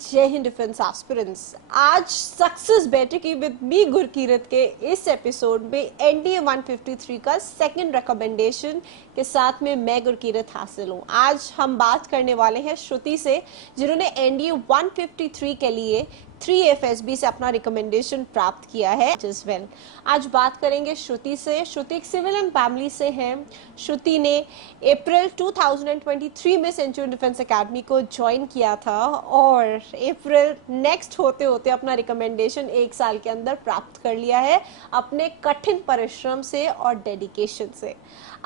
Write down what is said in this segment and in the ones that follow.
जय Hind defence aspirants. आज success बैठक की विद मी गुरकीरत के इस एपिसोड में एनडीए 153 का सेकंड रिकमेंडेशन के साथ में मैं गुरकीरत हासिल हूँ। आज हम बात करने वाले हैं श्रुति से, जिन्होंने एनडीए 153 के लिए 3FSB से अपना रिकमेंडेशन प्राप्त किया है एज वेल। आज बात करेंगे श्रुति से। श्रुति एक सिविलियन फैमिली से है। श्रुति ने अप्रैल 2023 में सेंचुरी डिफेंस एकेडमी को ज्वाइन किया था और अप्रैल नेक्स्ट होते होते अपना रिकमेंडेशन 1 साल के अंदर प्राप्त कर लिया है अपने कठिन परिश्रम से और डेडिकेशन से।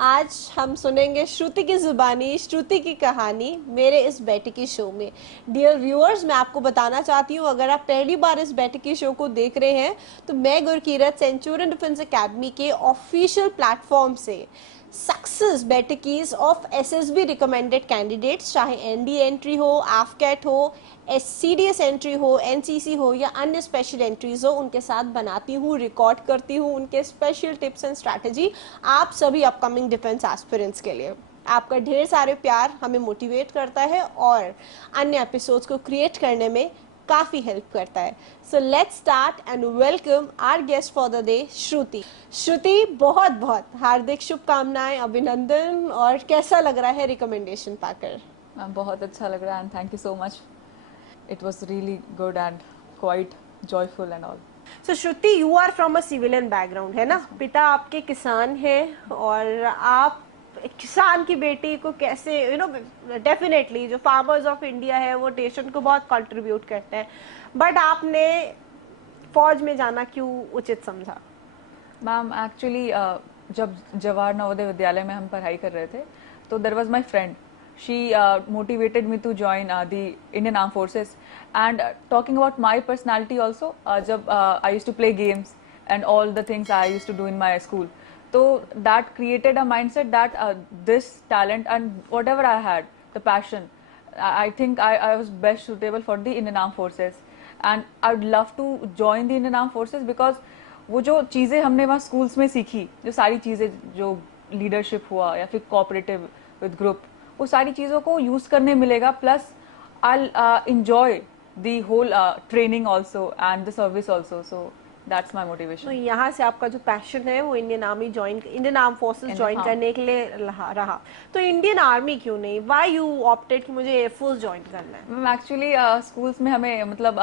आज हम सुनेंगे श्रुति की जुबानी, श्रुति की कहानी मेरे इस बैठकी शो में। डियर व्यूअर्स, मैं आपको बताना चाहती हूँ, अगर आप पहली बार इस बैठकी शो को देख रहे हैं तो मैं गुरकीरत सेंचुरियन डिफेंस एकेडमी के ऑफिशियल प्लेटफॉर्म से सक्सेस बैठकीज ऑफ एसएसबी रिकमेंडेड कैंडिडेट्स, चाहे एनडी एंट्री हो, एफकेट हो, सीडीएस एंट्री हो, एनसीसी हो या अन्य स्पेशल एंट्रीज हो, उनके साथ बनाती हूँ, रिकॉर्ड करती हूँ उनके स्पेशल टिप्स एंड स्ट्रैटेजी आप सभी अपकमिंग डिफेंस एस्पिरेंट्स के लिए। आपका ढेर सारे प्यार हमें मोटिवेट करता है और अन्य एपिसोड्स को क्रिएट करने में काफी हेल्प करता है। So let's start and welcome our guest for the day, Shruti. Shruti, बहुत बहुत हार्दिक शुभकामनाएं, अभिनंदन। और कैसा लग रहा है रिकमेंडेशन पाकर? बहुत अच्छा लग रहा है and thank you so much. It was really good and quite joyful and all. So Shruti, you are from a civilian background, है ना? पिता आपके किसान हैं और आप किसान की बेटी को कैसे, डेफिनेटली जो फार्मर्स ऑफ इंडिया है वो नेशन को बहुत कंट्रीब्यूट करते हैं, बट आपने फौज में जाना क्यों उचित समझा? मैम एक्चुअली जब जवाहर नवोदय विद्यालय में हम पढ़ाई कर रहे थे तो there was my friend, she motivated me to join the Indian armed forces and talking about my personality also, जब I used to play games and all the things I used to do in my school, so that created a mindset that this talent and whatever I had, the passion, I think I was best suitable for the Indian Armed Forces and I would love to join the Indian Armed Forces because वो जो चीज़ें हमने वहाँ schools में सीखी, जो सारी चीज़ें, जो लीडरशिप हुआ या फिर कोऑपरेटिव विद ग्रुप, वो सारी चीज़ों को यूज़ करने मिलेगा, plus I enjoy the whole training also and the service also, so that's my motivation. तो यहाँ से आपका जो पैशन है वो इंडियन आर्म फोर्सेस ज्वाइन करने के लिए रहा। तो इंडियन आर्मी क्यों नहीं? व्हाई यू ऑप्टेड कि मुझे एयरफोर्स ज्वाइन करना है? मैम एक्चुअली स्कूल्स में हमें मतलब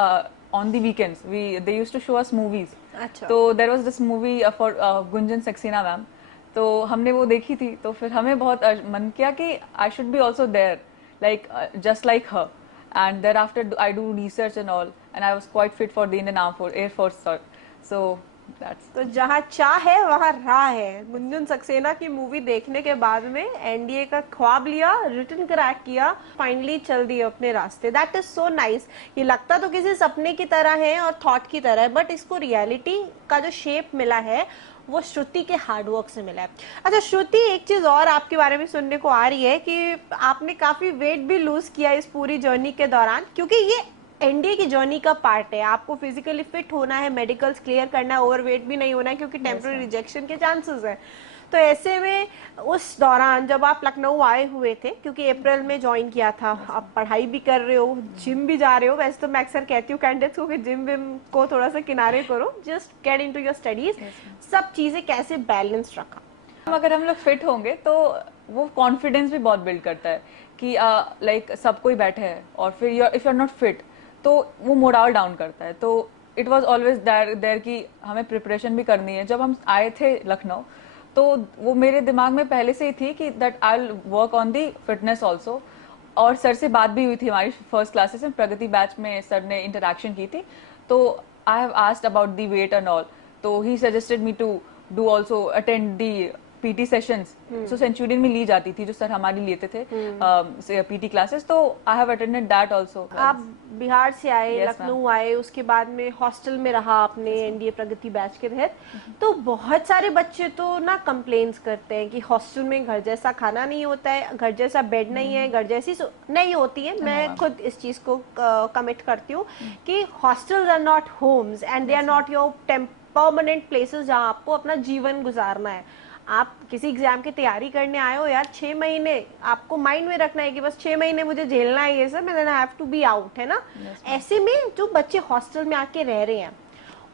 on the weekends they used to show us movies. अच्छा। तो there was this movie for Gunjan Saxena ma'am, तो हमने वो देखी थी, तो फिर हमें बहुत मन किया कि I should be also there, like just like her, and there after I do research and all and I was quite fit for the Indian arm air force. So that's तो जहाँ चाह है वहाँ राह है। गुंजन सक्सेना की मूवी देखने के बाद में एनडीए का ख्वाब लिया, रिटर्न क्रैक किया, फाइनली चल दिए अपने रास्ते। That is so nice. ये लगता तो किसी सपने की तरह है और थॉट की तरह है, बट इसको रियलिटी का जो शेप मिला है वो श्रुति के हार्डवर्क से मिला है। अच्छा श्रुति, एक चीज और आपके बारे में सुनने को आ रही है कि आपने काफी वेट भी लूज किया इस पूरी जर्नी के दौरान, क्योंकि ये एनडीए की जर्नी का पार्ट है। आपको फिजिकली फिट होना है, मेडिकल्स क्लियर करना है, ओवरवेट भी नहीं होना है क्योंकि टेम्पररी रिजेक्शन के चांसेस है। तो ऐसे में उस दौरान जब आप लखनऊ आए हुए थे, क्योंकि अप्रैल में ज्वाइन किया था, आप पढ़ाई भी कर रहे हो, जिम भी जा रहे हो, वैसे तो मैं अक्सर कहती हूँ कैंडिडेट्स को कि जिम विम को थोड़ा सा किनारे करो, just get into your studies, सब चीजें कैसे बैलेंस रखा? अगर हम लोग फिट होंगे तो वो कॉन्फिडेंस भी बहुत बिल्ड करता है कि लाइक सब कोई बैठे है, और फिर if you are not fit तो वो मोराल डाउन करता है। तो इट वॉज ऑलवेज देयर कि हमें प्रिपरेशन भी करनी है। जब हम आए थे लखनऊ तो वो मेरे दिमाग में पहले से ही थी कि that I will work on the fitness also, और सर से बात भी हुई थी हमारी फर्स्ट क्लासेस में, प्रगति बैच में सर ने इंटरेक्शन की थी, तो I have asked about the weight and all, तो he suggested me to do also attend the PT sessions. So Centurion में ली जाती थी जो सर हमारी लेते थे पीटी क्लासेस, तो I have attended that also. आप बिहार से आए, लखनऊ आए, उसके बाद में हॉस्टल में रहा आपने एनडीए प्रगति बैच के तहत। तो बहुत सारे बच्चे तो ना कंप्लेन्स करते हैं कि हॉस्टल में घर जैसा खाना नहीं होता है, घर जैसा बेड नहीं है, घर जैसी नहीं होती है। मैं खुद इस चीज को कमिट करती हूँ कि hostels are not homes and they are not your permanent places जहाँ आपको अपना जीवन गुजारना है। आप किसी एग्जाम की तैयारी करने आए हो यार, 6 महीने आपको माइंड में रखना है कि बस 6 महीने मुझे झेलना है ये सब, and then I have to be out, है ना। ऐसे में जो बच्चे हॉस्टल में आके रह रहे हैं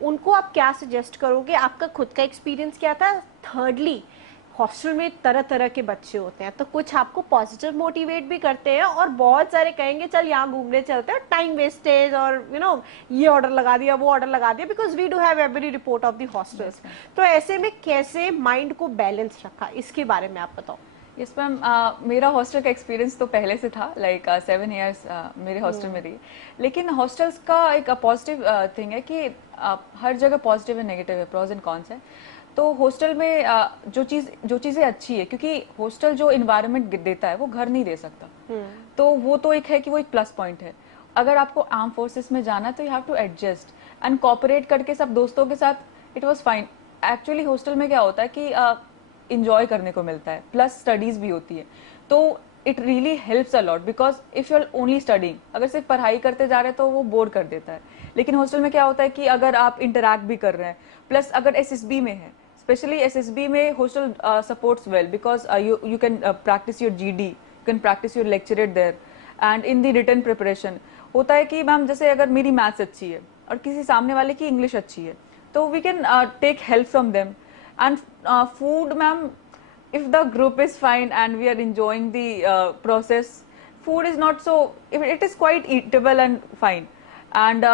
उनको आप क्या सजेस्ट करोगे? आपका खुद का एक्सपीरियंस क्या था? थर्डली, हॉस्टल में तरह तरह के बच्चे होते हैं, तो कुछ आपको पॉजिटिव मोटिवेट भी करते हैं और बहुत सारे कहेंगे चल यहाँ घूमने चलते हैं, टाइम वेस्टेज और ये ऑर्डर लगा दिया, वो ऑर्डर लगा दिया, because we do have every report of the hostels. तो ऐसे में कैसे माइंड को बैलेंस रखा, इसके बारे में आप बताओ। यस मैम, मेरा हॉस्टल का एक्सपीरियंस तो पहले से था, लाइक 7 years मेरे हॉस्टल में रही। लेकिन हॉस्टल्स का एक पॉजिटिव थिंग है कि हर जगह पॉजिटिव एंड नेगेटिव है, प्रोज एंड कॉन्स है। तो हॉस्टल में जो चीज़ें अच्छी है, क्योंकि हॉस्टल जो इन्वायरमेंट देता है वो घर नहीं दे सकता, तो वो तो एक है कि वो एक प्लस पॉइंट है। अगर आपको आर्म फोर्सेस में जाना है तो you have to adjust and cooperate करके सब दोस्तों के साथ, it was fine. Actually hostel में क्या होता है कि इंजॉय करने को मिलता है, प्लस स्टडीज भी होती है, तो it really helps a lot. Because if you are only studying, अगर सिर्फ पढ़ाई करते जा रहे हैं तो वो बोर कर देता है। लेकिन हॉस्टल में क्या होता है कि अगर आप इंटरैक्ट भी कर रहे हैं, प्लस अगर एसएसबी में है, स्पेशली एसएसबी में hostel supports well, because you can practise your GD, you can practise your lecturette there, and in the written preparation होता है कि मैम जैसे अगर मेरी मैथ्स अच्छी है और किसी सामने वाले की इंग्लिश अच्छी है, तो we can take help from them. And food, ma'am, if the group is fine and we are enjoying the process, food is not so, it is quite eatable and fine. And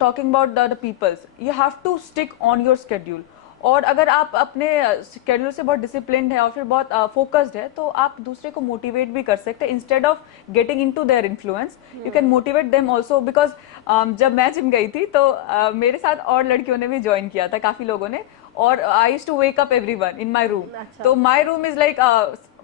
talking about the peoples, you have to stick on your schedule. और अगर आप अपने schedule से बहुत disciplined है और फिर बहुत फोकस्ड है, तो आप दूसरे को मोटिवेट भी कर सकते हैं। Instead of getting into their influence, you can motivate them also. Because जब मैं जिम गई थी तो मेरे साथ और लड़कियों ने भी ज्वाइन किया था, काफी लोगों ने, और I used to wake up everyone in my room. तो माय रूम इज लाइक,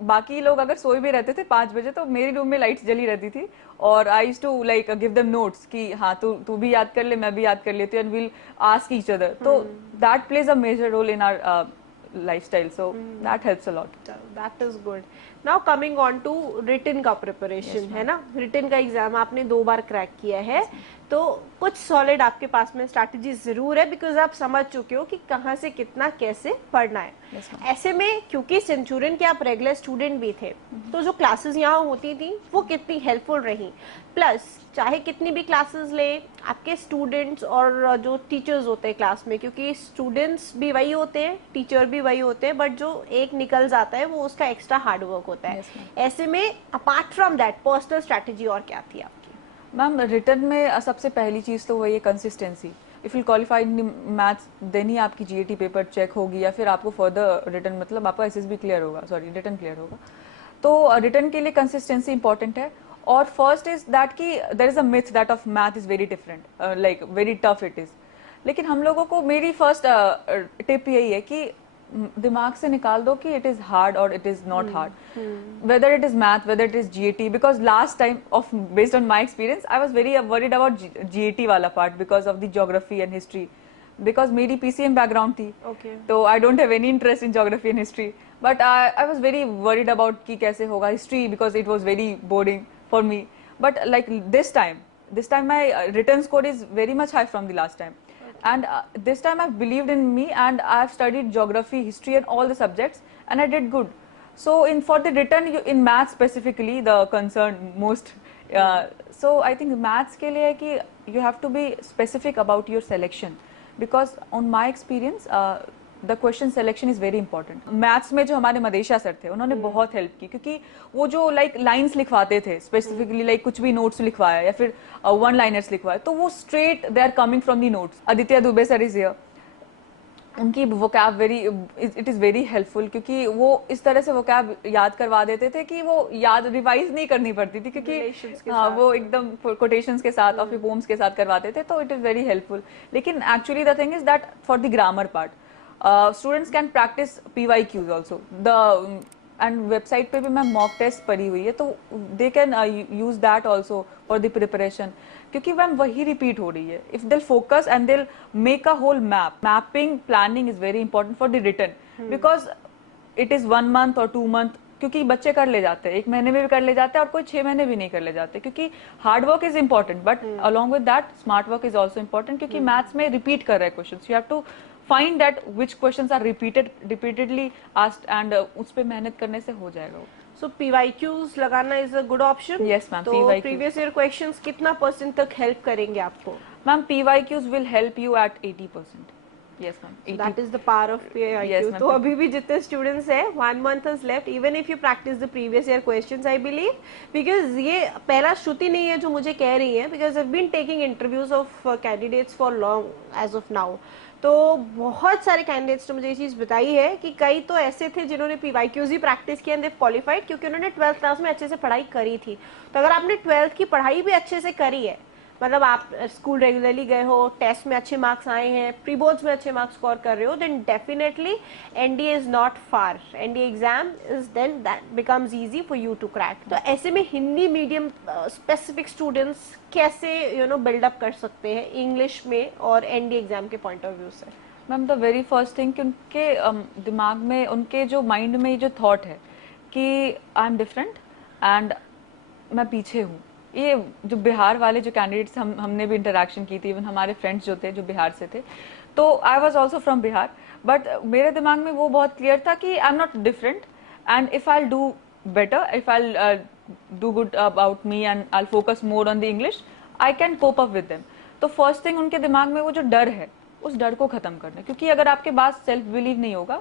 बाकी लोग अगर सोए भी रहते थे 5 बजे, तो मेरे रूम में लाइट्स जली रहती थी, और I used to like give them notes कि हाँ तू भी याद कर ले, मैं भी याद कर लेती हूँ, and will ask each other. तो that plays a major role in our lifestyle, so that helps a lot. That is good. Now coming on to written का preparation, है ना। written का एग्जाम आपने 2 बार क्रैक किया है, तो कुछ सॉलिड आपके पास में स्ट्रैटेजी जरूर है, बिकॉज आप समझ चुके हो कि कहाँ से कितना कैसे पढ़ना है। ऐसे में क्योंकि सेंचुरियन के आप रेगुलर स्टूडेंट भी थे, तो जो क्लासेस यहाँ होती थी वो कितनी हेल्पफुल रही। प्लस चाहे कितनी भी क्लासेस ले, आपके स्टूडेंट्स और जो टीचर्स होते हैं क्लास में, क्योंकि स्टूडेंट्स भी वही होते हैं, टीचर भी वही होते हैं, बट जो एक निकल जाता है वो उसका एक्स्ट्रा हार्ड वर्क होता है। ऐसे में apart from that personal strategy और क्या थी आपकी? मैम रिटर्न में सबसे पहली चीज़ तो वही है consistency. If you qualified in maths, then ही आपकी जीएटी पेपर चेक होगी, या फिर आपको फर्दर रिटर्न, मतलब आपका एसएसबी क्लियर होगा, सॉरी रिटर्न क्लियर होगा। तो रिटर्न के लिए कंसिस्टेंसी इंपॉर्टेंट है। और फर्स्ट इज दैट कि there is a myth that of math is very different, like very tough it is. लेकिन हम लोगों को, मेरी फर्स्ट टिप यही है कि दिमाग से निकाल दो कि इट इज हार्ड और it is not hard, whether it is math, whether it is GAT. Because last time of, based on my experience, I was very worried about GAT वाला part because of the geography and history, because मेरी PCM background थी, तो I don't have any interest in geography and history, but I was very worried about कि कैसे होगा history, because it was very boring for me. But like this time my written score is very much high from the last time. And this time I've believed in me, and I've studied geography, history and all the subjects, and I did good. So for the written, in maths specifically, the concern most, so I think maths ke liye hai ki you have to be specific about your selection, because on my experience the question selection is very important. Maths में जो हमारे मदेशा sir थे, उन्होंने बहुत help की, क्योंकि वो जो लाइक लाइंस लिखवाते थे स्पेसिफिकली, लाइक कुछ भी नोट्स लिखवाया या फिर वन लाइनर्स लिखवाए, तो वो straight they are coming from the notes. Aditya Dubey sir is here, उनकी vocab very, it is very helpful, क्योंकि वो इस तरह से वोकैब याद करवा देते थे कि वो याद रिवाइज नहीं करनी पड़ती थी, क्योंकि वो एकदम कोटेशंस के साथ और फिर पोम्स के साथ करवाते थे, तो इट इज़ वेरी हेल्पफुल। लेकिन actually the thing is that for the grammar part, students can practice PYQs also. And website पे भी मैं mock test पढ़ी हुई है, तो they can use that also for the preparation, क्योंकि मैम वही repeat हो रही है. If they'll focus and they'll make a whole map, mapping planning is very important for the written, because it is 1 month or 2 month, क्योंकि बच्चे कर ले जाते हैं, 1 महीने में भी कर ले जाते हैं और कोई 6 महीने भी नहीं कर ले जाते, क्योंकि hard work is important, but along with that smart work is also important, क्योंकि मैथ्स में रिपीट कर रहे हैं question, you have to find that which questions are repeatedly asked and उस पे मेहनत करने से हो जाएगा वो. सो PYQs लगाना is a good option. Yes, ma'am, तो PYQs. प्रीवियस ईयर क्वेश्चंस कितना % तक हेल्प करेंगे आपको? Ma'am, PYQs will help you at 80%. Yes, ma'am. That is the power of PYQ. Yes, ma'am. तो अभी भी जितने स्टूडेंट्स हैं 1 month is left, even if you practice the previous year questions, I believe, because ये पहला श्रुति नहीं है जो मुझे कह रही है, because I been taking interviews of candidates for long as of now. तो बहुत सारे कैंडिडेट्स ने मुझे ये चीज़ बताई है कि कई तो ऐसे थे जिन्होंने PYQs ही प्रैक्टिस किया एंड देव क्वालिफाइड, क्योंकि उन्होंने 12th क्लास में अच्छे से पढ़ाई करी थी. तो अगर आपने 12th की पढ़ाई भी अच्छे से करी है, मतलब आप स्कूल रेगुलरली गए हो, टेस्ट में अच्छे मार्क्स आए हैं, प्री बोर्ड्स में अच्छे मार्क्स स्कोर कर रहे हो, then definitely NDA is not far. NDA exam is then that becomes easy for you to crack. तो ऐसे में हिंदी मीडियम स्पेसिफिक स्टूडेंट्स कैसे बिल्डअप कर सकते हैं इंग्लिश में और NDA एग्जाम के पॉइंट ऑफ व्यू से? Ma'am, the very first thing कि उनके दिमाग में, उनके जो माइंड में जो थॉट है कि आई एम डिफरेंट एंड मैं पीछे हूँ. ये जो बिहार वाले जो कैंडिडेट्स हमने भी इंटरेक्शन की थी, इवन हमारे फ्रेंड्स जो थे जो बिहार से थे, तो I was also from Bihar, but मेरे दिमाग में वो बहुत क्लियर था कि I am not different and if I do better, if I'll do good about me and I'll focus more on the English, I can cope up with them. तो first thing उनके दिमाग में वो जो डर है, उस डर को खत्म करना, क्योंकि अगर आपके पास सेल्फ बिलीव नहीं होगा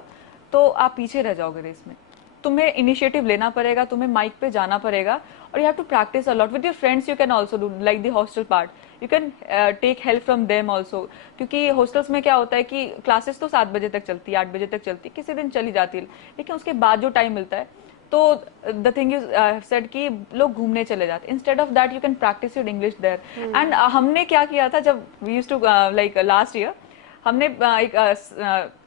तो आप पीछे रह जाओगे रेस में. तुम्हें इनिशिएटिव लेना पड़ेगा, तुम्हें माइक पे जाना पड़ेगा, और you have to practise a lot with your friends. You can also do like the hostel part, you can take help from them also, क्योंकि हॉस्टल्स में क्या होता है कि क्लासेस तो 7 बजे तक चलती है, 8 बजे तक चलती है, किसी दिन चली जाती है, लेकिन उसके बाद जो टाइम मिलता है, तो द थिंग इज सेड कि लोग घूमने चले जाते. Instead of that you can practise your English there. And हमने क्या किया था, जब we used to like last year, हमने एक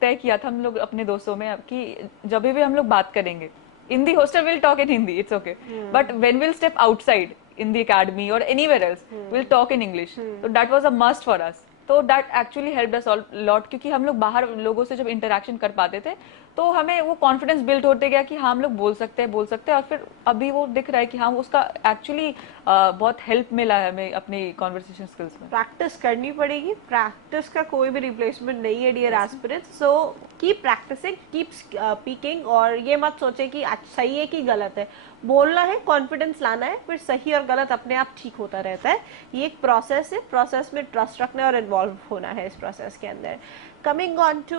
तय किया था हम लोग अपने दोस्तों में कि जब भी हम लोग बात करेंगे in the hostel we'll talk in Hindi, it's okay, but when we'll step outside in the academy or anywhere else, we'll talk in English. So that was a must for us. तो that actually help us lot, क्योंकि हम लोग बाहर लोगों से जब interaction कर पाते थे तो हमें वो कॉन्फिडेंस बिल्ड होते गया कि हाँ हम लोग बोल सकते हैं, और फिर अभी वो दिख रहा है कि हाँ उसका एक्चुअली बहुत हेल्प मिला है हमें अपनी कॉन्वर्सेशन स्किल्स में. प्रैक्टिस करनी पड़ेगी, प्रैक्टिस का कोई भी रिप्लेसमेंट नहीं है dear aspirants. So keep practising, keep speaking, और ये मत सोचे कि सही है कि गलत है. बोलना है, कॉन्फिडेंस लाना है, फिर सही और गलत अपने आप ठीक होता रहता है. ये एक प्रोसेस है, प्रोसेस में ट्रस्ट रखना और इन्वॉल्व होना है इस प्रोसेस के अंदर. Coming on to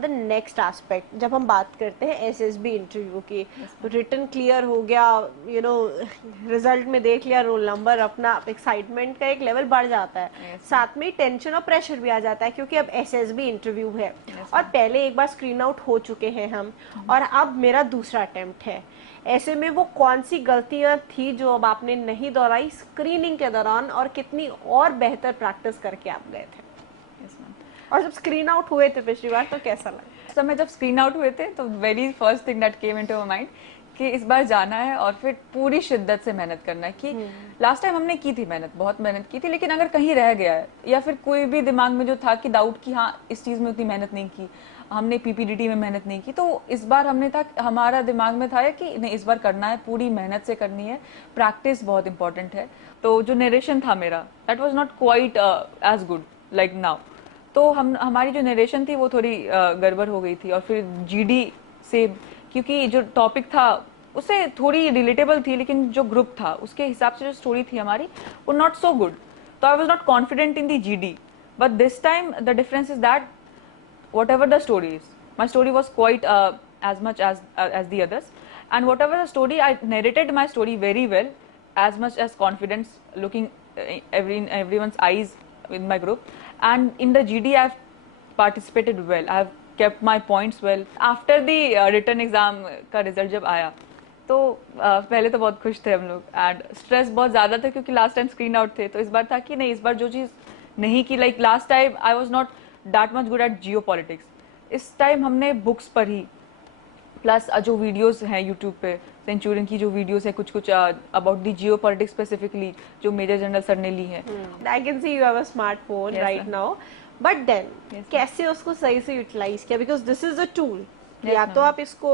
the next aspect, जब हम बात करते हैं SSB इंटरव्यू की, रिटन क्लियर हो गया, रिजल्ट में देख लिया रोल नंबर, अपना एक्साइटमेंट का एक लेवल बढ़ जाता है. साथ में टेंशन और प्रेशर भी आ जाता है, क्योंकि अब SSB इंटरव्यू है, और पहले एक बार स्क्रीन आउट हो चुके हैं हम, और अब मेरा दूसरा अटेम्प्ट है. ऐसे में वो कौन सी गलतियां थी जो अब आपने नहीं दोहराई स्क्रीनिंग के दौरान, और कितनी और बेहतर प्रैक्टिस करके आप गए थे? और जब स्क्रीन आउट हुए थे पिछली बार तो कैसा लगा? समय जब स्क्रीन आउट हुए थे तो very first thing that came into my mind कि इस बार जाना है और फिर पूरी शिद्दत से मेहनत करना है. कि लास्ट टाइम हमने की थी मेहनत, बहुत मेहनत की थी, लेकिन अगर कहीं रह गया है या फिर कोई भी दिमाग में जो था कि डाउट कि हाँ इस चीज में उतनी मेहनत नहीं की, हमने PPDT में मेहनत नहीं की, तो इस बार हमारा दिमाग में था कि नहीं इस बार करना है, पूरी मेहनत से करनी है, प्रैक्टिस बहुत इंपॉर्टेंट है. तो जो नरेशन था मेरा, that was not quite as good like now. तो हमारी जो नरेशन थी वो थोड़ी गड़बड़ हो गई थी, और फिर GD से, क्योंकि जो टॉपिक था उससे थोड़ी रिलेटेबल थी, लेकिन जो ग्रुप था उसके हिसाब से जो स्टोरी थी हमारी वो नॉट सो गुड, तो I was not confident in the GD. But this time the difference is that whatever the story is, my story was quite as much as the others, and whatever the story, I narrated my story very well, as much as confidence, looking in everyone's eyes in my group, and in the GD I've participated well, I've kept my points well. After the written exam का result जब आया तो पहले तो बहुत खुश थे हम लोग, एंड स्ट्रेस बहुत ज़्यादा था क्योंकि लास्ट टाइम स्क्रीन आउट थे. तो इस बार था कि नहीं, इस बार जो चीज़ नहीं की, like last time I was not that much good at geopolitics, इस टाइम हमने बुक्स पढ़ी, प्लस जो वीडियोस हैं यूट्यूब पे, सेंचुरियन की जो वीडियोस है कुछ अबाउट द जियोपॉलिटिक्स स्पेसिफिकली जो मेजर जनरल सर ने ली है. I can see you have a smartphone right now, but then कैसे उसको सही से यूटिलाइज किया, because this is a tool. या तो आप इसको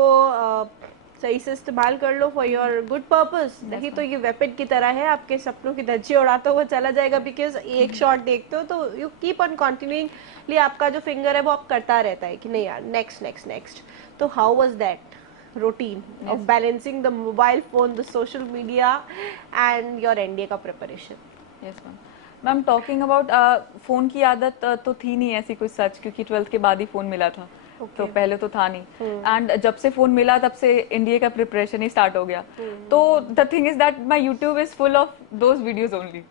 सही से इस्तेमाल कर लो फॉर योर गुड पर्पस, नहीं तो ये वेपन की तरह है, आपके सपनों की धज्जियां उड़ाता हुआ चला जाएगा। बिकॉज एक शॉट देखते हो तो यू कीप ऑन कंटिन्यूइंगली, आपका जो फिंगर है वो आप करता रहता है कि नहीं यार नेक्स्ट नेक्स्ट नेक्स्ट। तो how was that routine of balancing the mobile phone, the social media and your NDA का preparation? Yes ma'am. Ma'am talking about phone की आदत तो थी नहीं ऐसी कुछ सच, क्योंकि 12th के बाद ही फोन मिला था। Okay. तो पहले तो था नहीं, एंड जब से फोन मिला तब से एनडीए का प्रिपरेशन ही स्टार्ट हो गया। तो the thing is that my YouTube is full of those videos only.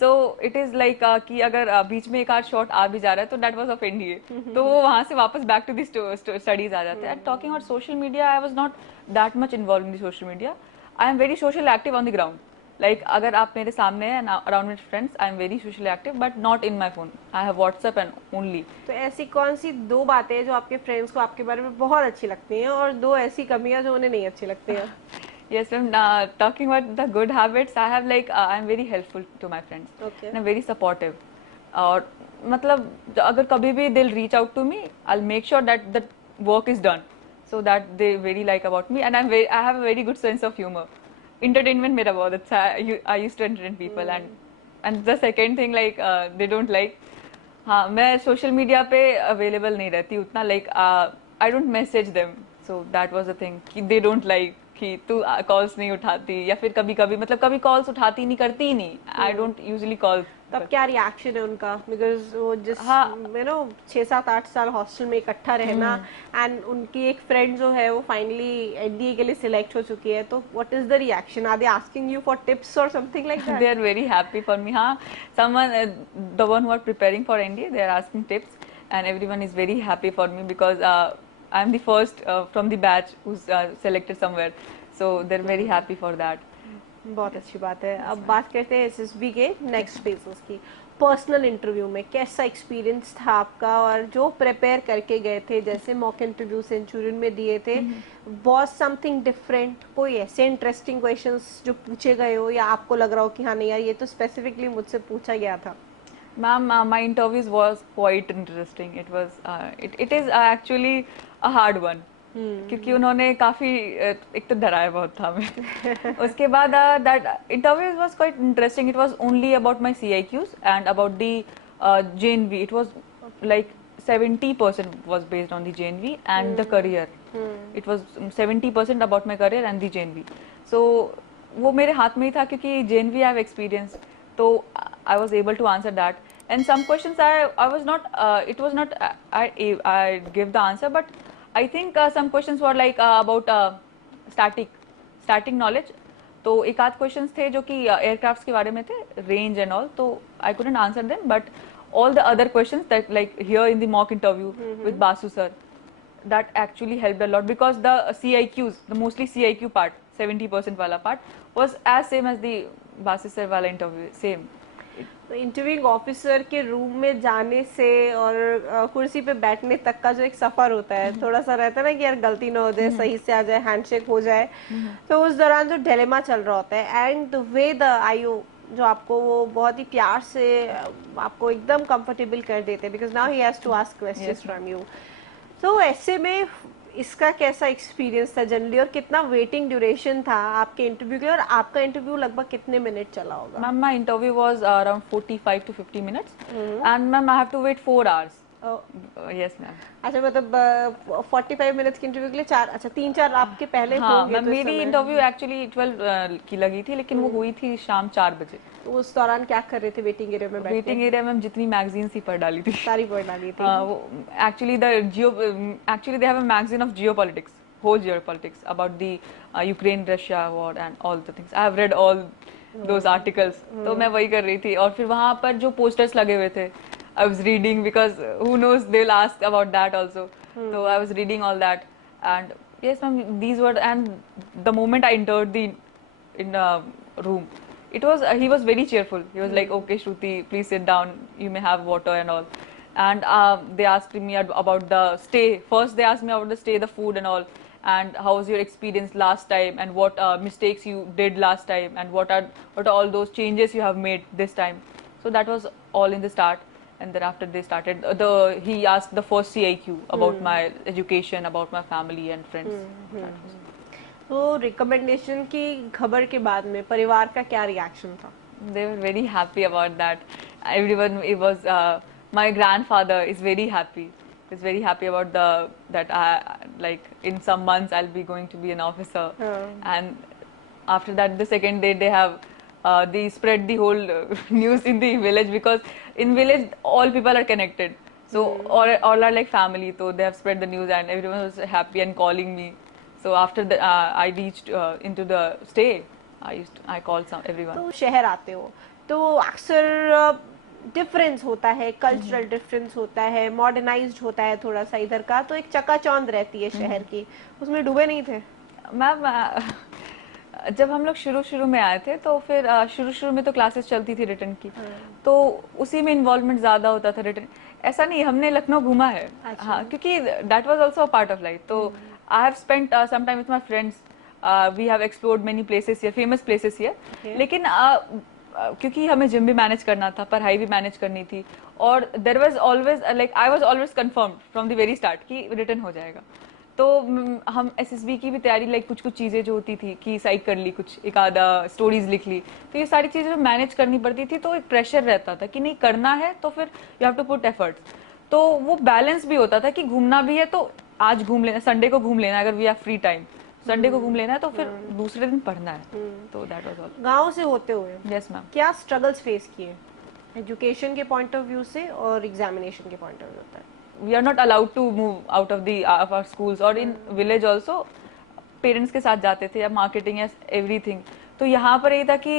So it is like कि अगर बीच में एक आध शॉट आ भी जा रहा है तो दैट वाज ऑफ एनडीए, तो वो वहां से वापस बैक टू दी स्टडीज आ जाते हैं। Talking about social media, I was not that much involve in the social media. I am very social active on the ground. Like अगर आप मेरे सामने हैं around with friends, I am very socially active, but not in my phone. I have WhatsApp and only. तो ऐसी कौन सी दो बातें हैं जो आपके फ्रेंड्स को आपके बारे में बहुत अच्छी लगती हैं, और दो ऐसी कमियां जो उन्हें नहीं अच्छी लगती हैं? Yes, I'm talking about the good habits. I have like I'm very helpful to my friends. Okay. And I'm very supportive. और मतलब अगर कभी भी they'll reach out to me, I'll make sure that the work is done, so that they very like about me. And I have a very good sense of humor. Entertainment मेरा बहुत अच्छा है. I used to entertain people. And the second thing like they don't like. हाँ, मैं social media पे available नहीं रहती उतना, like I don't message them, so that was the thing कि दे डोंट लाइक कि तू कॉल्स नहीं उठाती, या फिर कभी कभी मतलब कभी कॉल्स उठाती नहीं, करती ही नहीं। I don't usually call. तब क्या रिएक्शन है उनका? बिकॉज वो जिस यू नो 6-7-8 साल हॉस्टल में इकट्ठा रहना, एंड उनकी एक फ्रेंड जो है वो फाइनली एनडीए के लिए सिलेक्ट हो चुकी है, तो what is the reaction? Are they asking you for tips और something like that? They are very happy for me. हाँ, someone the one who are preparing for NDA, they are asking tips, and everyone is very happy for me because I am the first from the batch who selected somewhere, so they are very happy for that. बहुत अच्छी बात है। अब बात करते हैं SSB के next phases की। पर्सनल इंटरव्यू में कैसा एक्सपीरियंस था आपका, और जो प्रिपेयर करके गए थे, जैसे मॉक इंटरव्यू सेंचुरियन में दिए थे, वाज समथिंग डिफरेंट? कोई ऐसे इंटरेस्टिंग क्वेश्चंस जो पूछे गए हो, या आपको लग रहा हो कि हाँ नहीं यार ये तो स्पेसिफिकली मुझसे पूछा गया था? Ma'am, my interviews was quite interesting. It was, it is actually a hard one. क्योंकि उन्होंने काफी एक तो डराया बहुत था मैं। उसके बाद that interview was quite interesting. It was only about my CIQs and about the JNV. It was like 70% was based on the JNV and the career. It was 70% about my career and the JNV. So वो मेरे हाथ में ही था, क्योंकि JNV I have experience, so I was able to answer that. And some questions I was not, it was not I give the answer, but I think some questions were like about static knowledge. तो एक आध questions थे जो कि aircrafts के बारे में थे, range and all, तो I couldn't answer them, but all the other questions that like here in the mock interview with Basu sir, that actually helped a lot, because the CIQs, the mostly CIQ part, 70% वाला part was as same as the Basu sir वाला interview, same. तो interviewing officer के room में जाने से और कुर्सी पे बैठने तक का जो एक सफर होता है, थोड़ा सा रहता है ना कि यार गलती ना हो जाए, सही से आ जाए, हैंडशेक हो जाए, तो उस दौरान जो डिलेमा चल रहा होता है, and the way the IO जो आपको वो बहुत ही प्यार से आपको एकदम कंफर्टेबल कर देते हैं, because now he has to ask questions from you. तो ऐसे में इसका कैसा एक्सपीरियंस था जनरली, और कितना वेटिंग ड्यूरेशन था आपके इंटरव्यू के लिए, और आपका इंटरव्यू लगभग कितने मिनट चला होगा? Ma'am, my interview was around 45 to 50 minutes, and ma'am, I have to wait 4 hours. Yes, ma'am. अच्छा, मतलब 45 मिनट्स की इंटरव्यू के लिए 4, अच्छा 3-4 आपके पहले हाँ, होंगे? तो मेरी इंटरव्यू एक्चुअली 12 की लगी थी, लेकिन वो हुई थी शाम 4 बजे। तो उस दौरान क्या कर रहे थे वेटिंग एरिया में बैठ के? वेटिंग एरिया में जितनी मैगजीन्स ही पढ़ डाली थी, सारी पढ़ डाली थी। वो actually actually they have a magazine of geopolitics, whole geopolitics about the Ukraine-Russia war and all the things. I have read all those articles. तो मैं वही कर रही थी, और फिर वहाँ पर जो posters लगे हुए थे, I was reading, because who knows they'll ask about that also. So I was reading all that, and yes ma'am, these were, and the moment I entered the room, it was he was very cheerful. He was like, okay Shruti, please sit down, you may have water and all. And they asked me about the stay. First they asked me about the stay, the food and all, and how was your experience last time, and what mistakes you did last time, and what are all those changes you have made this time. So that was all in the start, and then after they started he asked the first CIQ about my education, about my family and friends. तो recommendation की खबर के बाद में परिवार का क्या reaction था? They were very happy about that. Everyone, it was my grandfather is very happy. Is very happy about that I, like, in some months I'll be going to be an officer. And after that, the second day they have they spread the whole news in the village, because in village all people are connected. So all are like family. So they have spread the news and everyone was happy and calling me. So after the I reached into the stay, I called everyone. तो शहर आते हो तो अक्सर difference होता है, cultural difference होता है, मॉडर्नाइज्ड होता है थोड़ा सा इधर का, तो एक चकाचौंध रहती है शहर की, उसमें डूबे नहीं थे? मैम जब हम लोग शुरू में आए थे तो फिर शुरू में तो क्लासेस चलती थी रिटर्न की, तो उसी में इन्वॉल्वमेंट ज्यादा होता था रिटर्न। ऐसा नहीं, हमने लखनऊ घूमा है। हाँ, क्योंकि that was also a part of life. तो I have spent some time with my friends, we have explored many places here, famous places here. लेकिन क्योंकि हमें जिम भी मैनेज करना था, पढ़ाई भी मैनेज करनी थी, और there was always like I was always confirmed from the very start कि रिटर्न हो जाएगा। तो हम एसएसबी की भी तैयारी, लाइक कुछ चीजें जो होती थी कि साइक कर ली, कुछ एक आधा स्टोरीज लिख ली, तो ये सारी चीजें मैनेज करनी पड़ती थी। तो एक प्रेशर रहता था कि नहीं करना है तो फिर you have to put efforts. तो वो बैलेंस भी होता था कि घूमना भी है तो आज घूम लेना, संडे को घूम लेना, अगर we have free time Sunday को घूम लेना है, तो फिर दूसरे दिन पढ़ना है। तो दैट वाज ऑल। गांव से होते हुए यस मैम, क्या स्ट्रगल्स फेस किए एजुकेशन के पॉइंट ऑफ व्यू से और एग्जामिनेशन के पॉइंट ऑफ व्यू से? we are not allowed to move out of the of our schools, और in village also पेरेंट्स के साथ जाते थे, या मार्केटिंग या एवरीथिंग। तो यहाँ पर ये था कि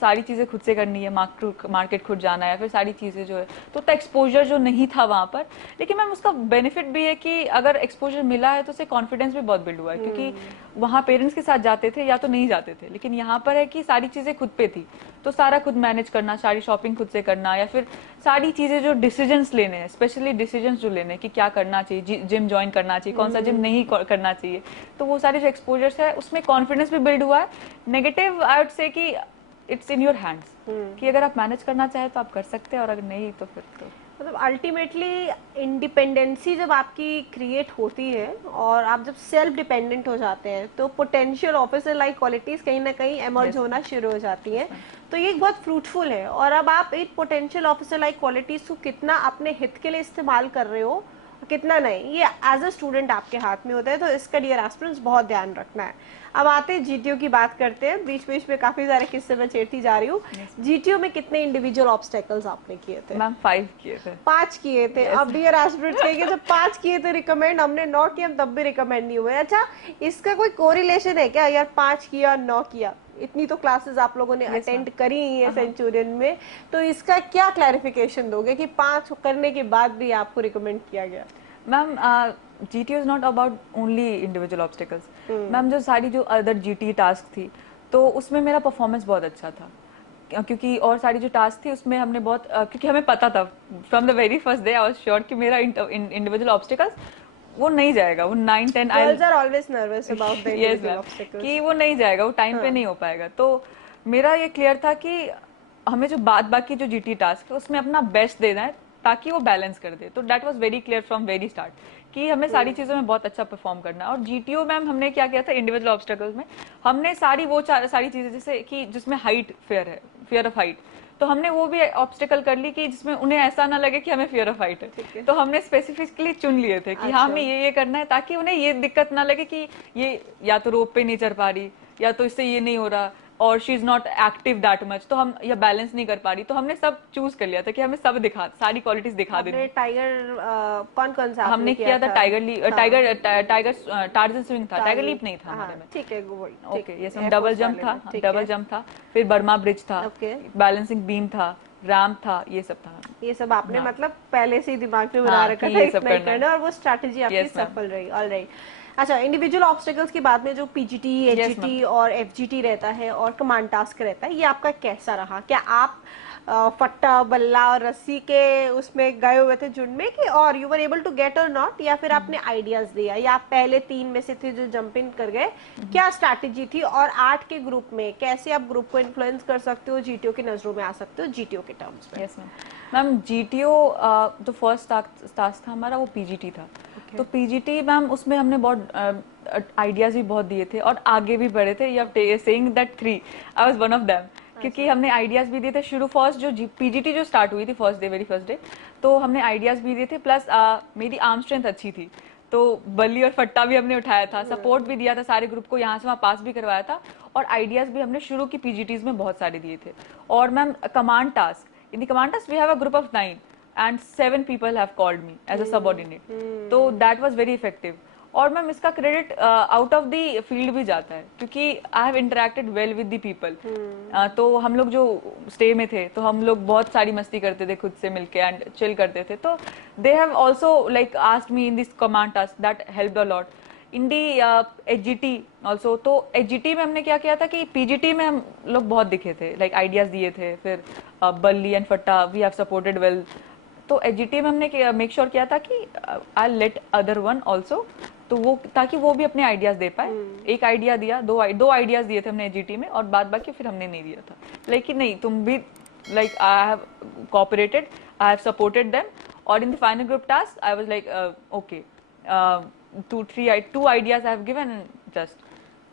सारी चीजें खुद से करनी है, मार्केट खुद जाना है, फिर सारी चीजें जो है, तो एक्सपोजर जो नहीं था वहां पर। लेकिन मैम उसका बेनिफिट भी है कि अगर एक्सपोजर मिला है तो उससे कॉन्फिडेंस भी बहुत बिल्ड हुआ है, क्योंकि वहाँ पेरेंट्स के साथ जाते थे या तो नहीं जाते थे, लेकिन यहाँ पर है कि सारी चीजें खुद पे थी, तो सारा खुद मैनेज करना, सारी शॉपिंग खुद से करना, या फिर सारी चीजें जो डिसीजंस लेने हैं, स्पेशली डिसीजंस जो लेने हैं कि क्या करना चाहिए, जिम ज्वाइन करना चाहिए, कौन सा जिम नहीं करना चाहिए, तो वो सारे जो एक्सपोजर्स है उसमें कॉन्फिडेंस भी बिल्ड हुआ है। नेगेटिव आई वुड से कि इट्स इन योर हैंड्स, कि अगर आप मैनेज करना चाहे तो आप कर सकते हैं, और अगर नहीं तो फिर तो मतलब अल्टीमेटली इंडिपेंडेंसी जब आपकी क्रिएट होती है और आप जब सेल्फ डिपेंडेंट हो जाते हैं, तो पोटेंशियल ऑफिसर लाइक क्वालिटीज कहीं ना कहीं एमर्ज होना शुरू हो जाती हैं। तो ये बहुत फ्रूटफुल है। और अब आप एक पोटेंशियल ऑफिसर लाइक क्वालिटीज को कितना अपने हित के लिए इस्तेमाल कर रहे हो, कितना नहीं, ये एज अ स्टूडेंट आपके हाथ में होता है। तो इसका डियर एस्पिरेंट्स बहुत ध्यान रखना है। अब आते हैं जीटीओ की बात करते हैं। बीच बीच में काफी सारे किस्से में छेड़ती जा रही हूँ। जीटीओ में कितने इंडिविजुअल ऑब्स्टेकल्स आपने किए थे? मैम 5 किए थे। 5 किए थे। अब डियर एस्पिरेंट्स कहेंगे जब 5 किए थे रिकमेंड, हमने 9 किए, हम तब भी रिकमेंड नहीं हुए। अच्छा, इसका कोई कोरिलेशन है क्या यार, 5 किया 9 किया? इतनी तो क्लासेस आप लोगों ने अटेंड करी ही है सेंचुरियन में, तो इसका क्या क्लैरिफिकेशन दोगे कि 5 करने के बाद भी आपको रिकमेंड किया गया? Ma'am GT is not about only individual obstacles. Ma'am जो सारी जो अदर GT टास्क थी, तो उसमें मेरा परफॉर्मेंस बहुत अच्छा था, क्योंकि और सारी जो टास्क थी उसमें हमने बहुत क्योंकि हमें पता था from the very first day, I was sure कि मेरा इंडिविजुअल ऑब्स्टिकल्स वो नहीं जाएगा, वो 9 10 girls are always nervous about the individual obstacles कि वो नहीं जाएगा, वो टाइम पे नहीं हो पाएगा। तो मेरा ये क्लियर था कि हमें जो बाकी जो GT टास्क है उसमें अपना बेस्ट देना है, ताकि वो बैलेंस कर दे। तो that was very clear from very start कि हमें सारी चीजों में बहुत अच्छा परफॉर्म करना है। और GTO मैम हमने क्या किया था, इंडिविजुअल ऑब्स्टेकल्स में हमने सारी चीजें, जैसे कि जिसमें हाइट फेयर है, फियर ऑफ हाइट, तो हमने वो भी ऑब्स्टेकल कर ली कि जिसमें उन्हें ऐसा ना लगे कि हमें फियर ऑफ हाइट है। तो हमने स्पेसिफिकली चुन लिए थे कि हाँ हमें ये करना है, ताकि उन्हें ये दिक्कत ना लगे कि ये या तो रोप पे नहीं चढ़ पा रही, या तो इससे ये नहीं हो रहा, और she is not active that much, तो हम या बैलेंस नहीं कर पा रही। तो हमने सब चूज कर लिया था कि हमें सब सारी क्वालिटीज दिखा देनी। टाइगर कौन सा हमने किया था? टाइगर टार्जन स्विंग था, टाइगर लीप नहीं था हमारे में। ठीक है, ओके यस, डबल जंप था, फिर बर्मा ब्रिज था, बैलेंसिंग बीम था, रैम्प था, ये सब था। ये सब आपने मतलब पहले से ही दिमाग में बना रखा था इतना करना, और वो स्ट्रैटेजी आपकी सफल रही। ऑलराइट। अच्छा, इंडिविजुअल ऑब्स्टेकल्स के बाद में जो PGT, HGT और FGT रहता है और कमांड टास्क रहता है, ये आपका कैसा रहा? क्या आप फट्टा बल्ला और रस्सी के उसमें गए हुए थे झुंड में, कि और you were able to get or not, या फिर आपने आइडियाज दिया, या आप पहले 3 में से थे जो जंप इन कर गए? क्या स्ट्रैटेजी थी? और 8 के ग्रुप में कैसे आप ग्रुप को इन्फ्लुएंस कर सकते हो, GTO की नजरों में आ सकते हो GTO के टर्म्स में? यस मैम GTO जो फर्स्ट टास्क था हमारा वो PGT था। तो PGT मैम उसमें हमने बहुत आइडियाज भी बहुत दिए थे और आगे भी बढ़े थे। You are saying that 3, I was one of them, क्योंकि हमने आइडियाज भी दिए थे शुरू। फर्स्ट जो पीजीटी जो स्टार्ट हुई थी first day, very first day, तो हमने आइडियाज भी दिए थे, प्लस मेरी आर्म स्ट्रेंथ अच्छी थी, तो बल्ली और फट्टा भी हमने उठाया था, सपोर्ट भी दिया था सारे ग्रुप को, यहाँ से वहाँ पास भी करवाया था, और आइडियाज भी हमने शुरू की पीजीटीज में बहुत सारे दिए थे। और ma'am command task, in the command task we have a group of 9 and 7 people have called me as a subordinate, तो that was very effective। और मैम इसका credit out of the field भी जाता है, क्योंकि I have interacted well with the people. तो हम लोग जो स्टे में थे तो हम लोग बहुत सारी मस्ती करते थे खुद से मिलके एंड चिल करते थे, तो they have also like asked me in this command task, that helped a lot in the HGT also. तो एचजीटी में हमने क्या किया था कि पीजीटी में हम लोग बहुत दिखे थे, लाइक आइडियाज दिए थे, फिर बल्ली एंड फट्टा वी हैव सपोर्टेड वेल। तो एचजीटी में हमने मेक श्योर किया था कि I let other one also, तो वो ताकि वो भी अपने आइडियाज दे पाए। एक आइडिया दिया, दो आइडियाज दिए थे हमने एचजीटी में, और बाद बाकी फिर हमने नहीं दिया था। लेकिन नहीं, तुम भी like I have cooperated, I have supported them, और in the final group task I was like okay, 2 ideas I have given just.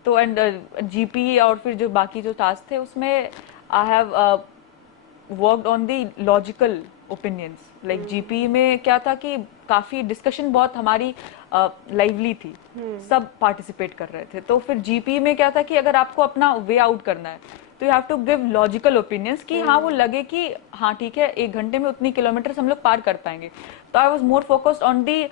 तो एंड जीपी और फिर जो बाकी जो टास्क थे उसमें I have worked on the logical opinions. Like GP में क्या था कि काफी डिस्कशन बहुत हमारी लाइवली थी, सब पार्टिसिपेट कर रहे थे। तो फिर जीपी में क्या था कि अगर आपको अपना वे आउट करना है तो you have to give logical opinions कि हाँ वो लगे कि हाँ ठीक है 1 घंटे में उतनी किलोमीटर हम लोग पार कर पाएंगे। तो I was more focused on the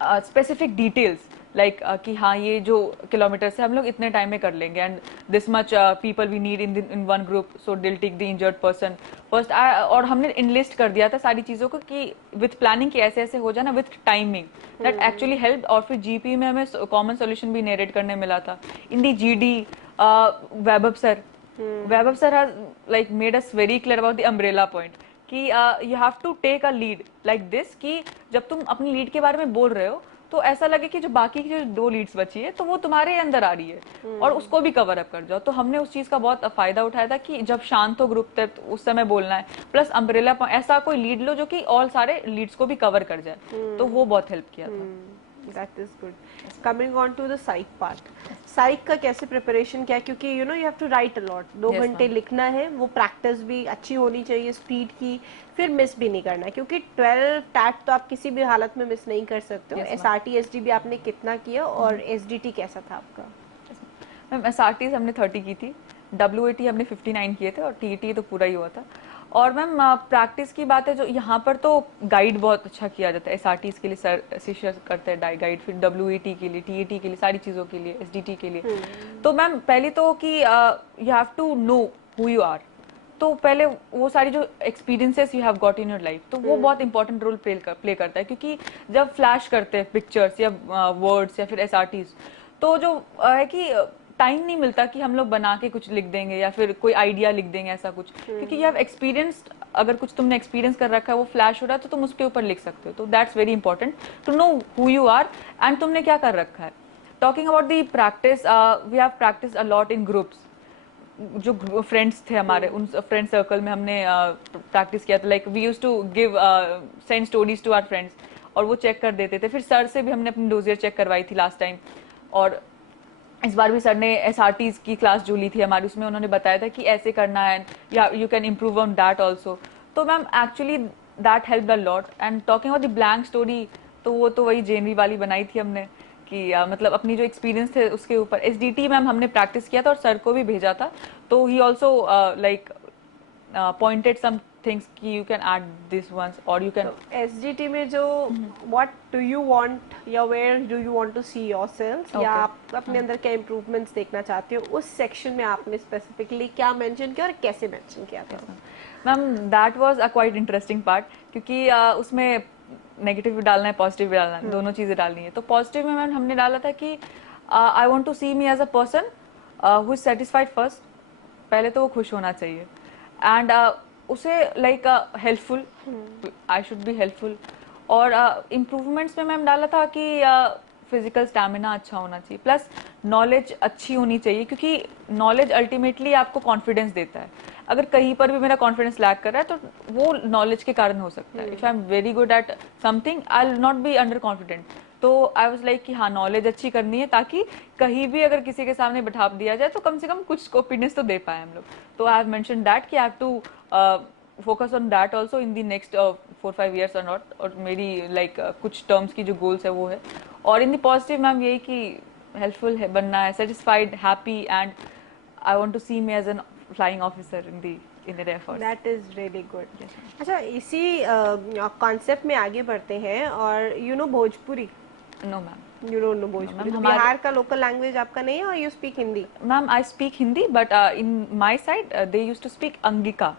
specific details, like कि हाँ ये जो किलोमीटर से हम लोग इतने टाइम में कर लेंगे, and this much people we need in one group, so they'll take the injured person first. और हमने इनलिस्ट कर दिया था सारी चीज़ों को कि विथ प्लानिंग कि ऐसे ऐसे हो जाना, with timing, that actually help. और फिर जीपी में हमें कॉमन सोल्यूशन भी नरेट करने मिला था। In the GD Vaibhav sir has like made us very clear about the umbrella point कि you have to take a lead like this, कि जब तुम अपनी लीड के बारे में बोल रहे हो तो ऐसा लगे कि जो बाकी की जो 2 लीड्स बची है तो वो तुम्हारे अंदर आ रही है, और उसको भी कवर अप कर जाओ। तो हमने उस चीज का बहुत फायदा उठाया था कि जब शांत हो ग्रुप तक उस समय बोलना है, प्लस अम्ब्रेला ऐसा कोई लीड लो जो कि ऑल सारे लीड्स को भी कवर कर जाए, तो वो बहुत हेल्प किया था। That is good. Coming on to the psych part. Psych का कैसे प्रिपरेशन क्या है, क्योंकि you know you have to write a lot, 2 घंटे लिखना है, वो प्रैक्टिस भी अच्छी होनी चाहिए स्पीड की, फिर मिस भी नहीं करना है, क्योंकि 12 टैट तो आप किसी भी हालत में मिस नहीं कर सकते हो। एसआरटी एसडी भी आपने कितना किया, और एसडीटी कैसा था आपका? मैम एसआरटी हमने 30 की थी, डब्ल्यूएटी हमने 59 किए थे, और टीईटी तो पूरा ही हुआ था। और मैम प्रैक्टिस की बात है जो यहाँ पर तो गाइड बहुत अच्छा किया जाता है, एसआरटीज के लिए सर शिष्य करते हैं गाइड, फिर डब्ल्यूईटी के लिए, टीईटी के लिए, सारी चीज़ों के लिए, एसडीटी के लिए। तो मैम पहले तो कि you have to know who you are, तो पहले वो सारी जो experiences you have got in your life, तो वो बहुत इंपॉर्टेंट रोल प्ले करता है, क्योंकि जब फ्लैश करते हैं पिक्चर्स या वर्ड्स या फिर एसआरटीज, तो जो है कि टाइम नहीं मिलता कि हम लोग बना के कुछ लिख देंगे या फिर कोई आइडिया लिख देंगे ऐसा कुछ, क्योंकि यू हैव एक्सपीरियंस्ड, अगर कुछ तुमने एक्सपीरियंस कर रखा है वो फ्लैश हो रहा है तो तुम उसके ऊपर लिख सकते हो। तो that's very important to know who you are and तुमने क्या कर रखा है। Talking about the practice, we have practice a lot in groups. जो फ्रेंड्स थे हमारे, उन फ्रेंड सर्कल में हमने प्रैक्टिस किया था। Like we used to give send stories to our friends, और वो चेक कर देते थे। फिर सर से भी हमने अपनी डोजियर चेक करवाई थी लास्ट टाइम, और इस बार भी सर ने एसआरटीज की क्लास जो ली थी हमारी, उसमें उन्होंने बताया था कि ऐसे करना है, या you can improve on that also. तो ma'am actually that help a lot. And talking about the blank story, तो वो तो वही जेनवी वाली बनाई थी हमने कि मतलब अपनी जो एक्सपीरियंस थे उसके ऊपर। एसडीटी मैम हमने प्रैक्टिस किया था और सर को भी भेजा था, तो he also like pointed some things कि you can add this ones, और यू कैन एसडीटी में जो व्हाट डू यू वांट या where do you want to see yourself, या आप अपने अंदर क्या इम्प्रूवमेंट्स देखना चाहते हो, उस सेक्शन में आपने स्पेसिफिकली क्या मेंशन किया और कैसे मेंशन किया था? Ma'am that was a quite interesting part, क्योंकि उसमें नेगेटिव भी डालना है, पॉजिटिव भी डालना है, दोनों चीजें डालनी है। तो पॉजिटिव में मैम हमने डाला था कि I want to see me as a person who is satisfied first. पहले तो वो खुश होना चाहिए, एंड उसे like helpful, I should be helpful. और इम्प्रूवमेंट्स में मैम डाला था कि फिजिकल स्टैमिना अच्छा होना चाहिए, प्लस नॉलेज अच्छी होनी चाहिए, क्योंकि नॉलेज अल्टीमेटली आपको कॉन्फिडेंस देता है। अगर कहीं पर भी मेरा कॉन्फिडेंस लैक कर रहा है तो वो नॉलेज के कारण हो सकता है। If I am very good at something I will not be under confident, तो आई वाज लाइक कि हाँ नॉलेज अच्छी करनी है, ताकि कहीं भी अगर किसी के सामने बैठा दिया जाए तो कम से कम कुछ ओपिनियंस तो दे पाए हम लोग. तो आई हैव मेंशन दैट कि I have to focus on that also in the next 4-5 years और नॉट, और मेरी लाइक कुछ टर्म्स की जो गोल्स है वो है. और इन दी पॉजिटिव मैम यही कि हेल्पफुल है बनना है, satisfied, happy, and I want to see me as an flying officer in the air force. That is really good. अच्छा, इसी कॉन्सेप्ट में आगे बढ़ते हैं. और you know Bhojpuri? No ma'am. You don't know Bhojpuri? तो बिहार का लोकल लैंग्वेज आपका नहीं है, और you speak Hindi? Ma'am I speak Hindi, but in my side they use to speak Angika.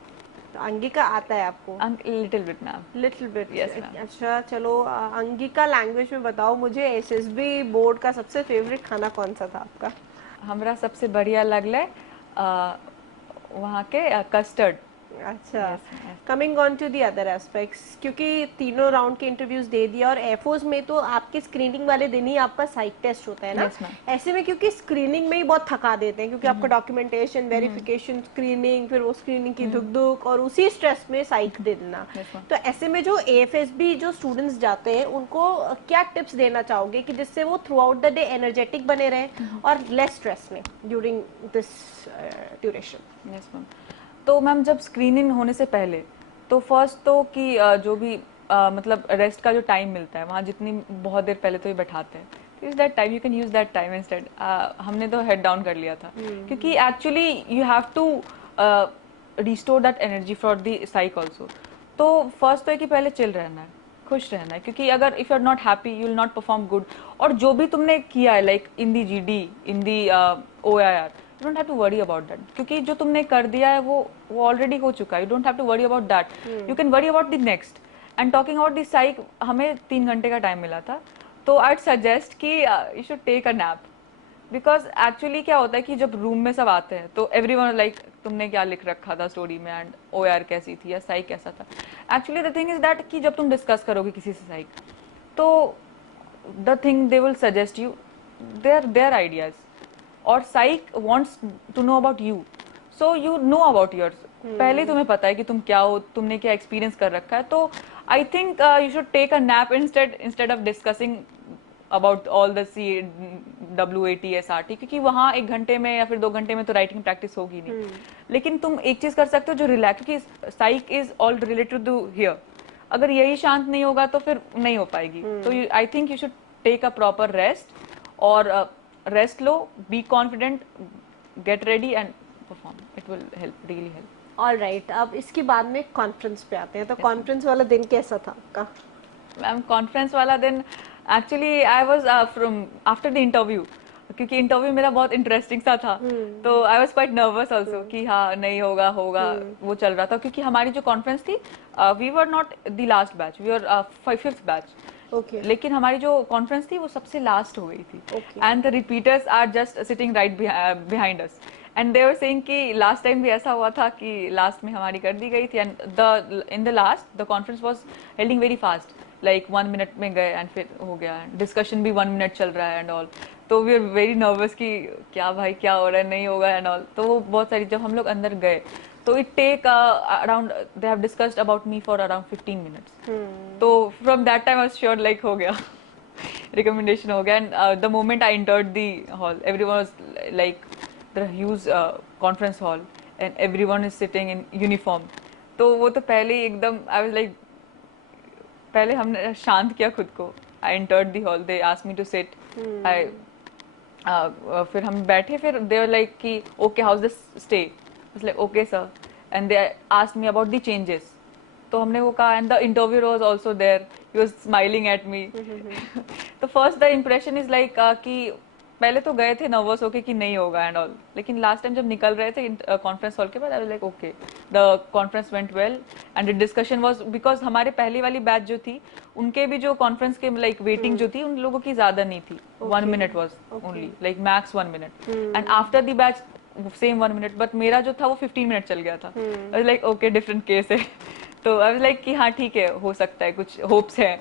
तो अंगिका आता है आपको? Little bit ma'am. Little bit. Yes, ma'am. अच्छा चलो, अंगिका लैंग्वेज में बताओ मुझे, एसएसबी बोर्ड का सबसे फेवरेट खाना कौन सा था आपका? हमरा सबसे बढ़िया लगले वहाँ के कस्टर्ड. अच्छा, coming on to the other aspects, क्योंकि तीनों राउंड के इंटरव्यूज दे दिया, और एयरफोर्स में तो आपके स्क्रीनिंग वाले दिन ही आपका साइक टेस्ट होता है ना? Yes, ma'am. ऐसे में क्योंकि स्क्रीनिंग में ही बहुत थका देते हैं, क्योंकि आपका डॉक्यूमेंटेशन, वेरिफिकेशन, स्क्रीनिंग, फिर वो स्क्रीनिंग की धुक धुक, और उसी स्ट्रेस में साइक दे देना. Yes, ma'am. तो ऐसे में जो एएफएसबी जो स्टूडेंट्स जाते हैं उनको क्या टिप्स देना चाहोगे कि जिससे वो through out the day energetic बने रहे और लेस स्ट्रेस में during this duration? Yes ma'am. तो मैम जब स्क्रीनिंग होने से पहले तो फर्स्ट तो कि जो भी मतलब रेस्ट का जो टाइम मिलता है वहाँ जितनी बहुत देर पहले तो ये बैठाते हैं, use that time, you can use that time instead. हमने तो हेड डाउन कर लिया था क्योंकि actually you have to restore that energy for the psych also. तो फर्स्ट तो है कि पहले चिल रहना है, खुश रहना है, क्योंकि अगर if you are not happy you will not perform good. और जो भी तुमने किया है like in the GD, in the OIR, you don't have to worry about that, क्योंकि जो तुमने कर दिया है वो ऑलरेडी हो चुका है. you don't have to worry about that. you can worry about the next. and talking about the psych, हमें 3 घंटे का टाइम मिला था, तो I'd suggest कि you should take a nap. Because actually क्या होता है कि जब रूम में सब आते हैं तो एवरीवन लाइक तुमने क्या लिख रखा था स्टोरी में, एंड OIR कैसी थी या साइक कैसा था. Actually the thing is that कि जब तुम डिस्कस करोगे किसी से साइक, तो the thing they will suggest you their ideas, और साइक wants to know about you, so you know about yours. पहले तुम्हें पता है कि तुम क्या हो, तुमने क्या एक्सपीरियंस कर रखा है. तो I think you should take a nap instead of discussing about all the WAT SRT, क्योंकि वहाँ 1 घंटे में या फिर 2 घंटे में तो राइटिंग प्रैक्टिस होगी नहीं. लेकिन तुम एक चीज कर सकते हो जो रिलैक्स, क्योंकि psych is all related to here. अगर यही शांत नहीं होगा तो फिर नहीं हो पाएगी. तो I think you should take a proper rest, और रेस्ट लो, be confident, get ready and perform. It will help, really help. All right, अब इसके बाद में कॉन्फ्रेंस पे आते हैं. तो कॉन्फ्रेंस वाला दिन कैसा था आपका? मैम कॉन्फ्रेंस वाला दिन actually I was from after the interview, क्योंकि इंटरव्यू मेरा बहुत इंटरेस्टिंग सा था, तो आई वाज क्वाइट नर्वस आल्सो कि हाँ नहीं होगा वो चल रहा था. क्योंकि हमारी जो कॉन्फ्रेंस थी, we were not the last batch, we were 5th batch. Okay. लेकिन हमारी जो कॉन्फ्रेंस थी वो सबसे लास्ट हो गई थी, and the repeaters are just sitting right behind us, and they were saying कि लास्ट टाइम भी ऐसा हुआ था कि लास्ट में हमारी कर दी गई थी, and in the last the conference was हेल्डिंग very fast, like 1 minute में गए एंड फिर हो गया, डिस्कशन भी 1 मिनट चल रहा है एंड ऑल. तो वी आर वेरी नर्वस कि क्या भाई क्या हो रहा है, नहीं होगा एंड ऑल. तो वो बहुत सारी, जब हम लोग अंदर गए तो it take around, they have discussed about me for around 15 minutes. तो from that time I was sure like हो गया, रिकमेंडेशन हो गया. And the moment I entered the hall, everyone was like the huge conference hall and everyone is sitting in uniform. तो वो तो पहले ही एकदम आई वाज लाइक, पहले हमने शांत किया खुद को. I entered the hall, they asked me to sit. I फिर हम बैठे, फिर दे वर लाइक कि okay how is the stay. I was like okay sir, and they asked me about the changes. तो हमने वो कहा, and the interviewer was also there, he was smiling at me. तो first the impression is like कि पहले तो गए थे नर्वस होके कि नहीं होगा एंड ऑल, लेकिन लास्ट टाइम जब निकल रहे थे कॉन्फ्रेंस हॉल के बाद, आई was like okay the conference went well and the discussion was, because हमारे पहली वाली बैच जो थी उनके भी जो कॉन्फ्रेंस के लाइक वेटिंग जो थी उन लोगों की ज्यादा नहीं थी. 1 minute was only, like max 1 minute, and after the batch same 1 minute, but मेरा जो था वो 15 मिनट चल गया था. आई was like okay different case है. तो आई वाज लाइक कि हाँ ठीक है, हो सकता है, कुछ होप्स है.